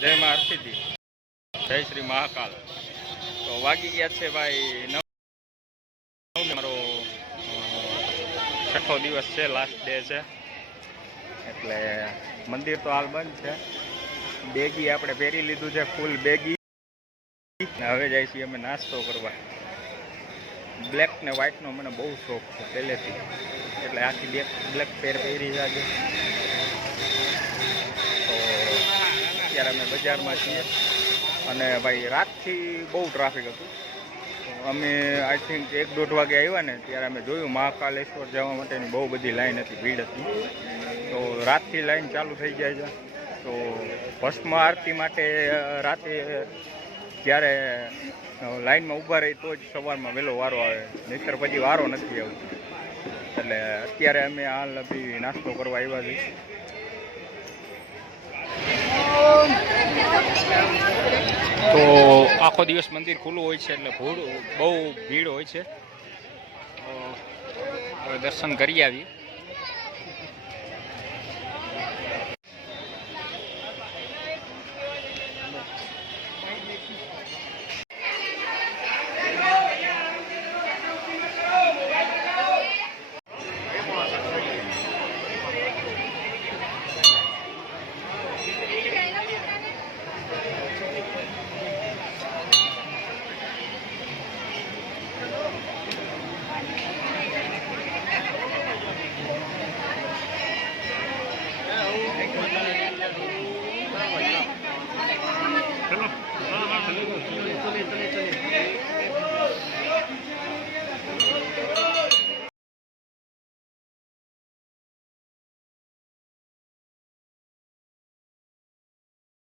જય મા હરસિદ્ધિ, જય શ્રી મહાકાલ। તો વાગી ગયા છે ભાઈ 9। મારો 6થો દિવસ છે, લાસ્ટ ડે છે, એટલે મંદિર તો હાલ બંધ છે। બેગી આપણે પહેરી લીધું છે, ફૂલ બેગી। હવે જાય છીએ અમે નાસ્તો કરવા। બ્લેક ને વ્હાઇટનો મને બહુ શોખ છે પહેલેથી, એટલે આખી બ્લેક પેર પહેરી છે આજે। તો અત્યારે અમે બજારમાં છીએ અને ભાઈ રાતથી બહુ ટ્રાફિક હતું। અમે આઈ થિંક 1-1.5 વાગે આવ્યા ને ત્યારે અમે જોયું મહાકાલેશ્વર જવા માટેની બહુ બધી લાઈન હતી, ભીડ હતી। તો રાતથી લાઈન ચાલુ થઈ જાય છે। તો ભસ્મ આરતી માટે રાતે જ્યારે લાઈનમાં ઊભા રહી તો જ સવારમાં વહેલો વારો આવે, નહીંતર પછી વારો નથી આવતો। એટલે અત્યારે અમે હાલ બી નાસ્તો કરવા આવ્યા છીએ। તો આખો દિવસ મંદિર ખુલ્લું હોય છે, એટલે બહુ ભીડ હોય છે। હવે દર્શન કરી આવી।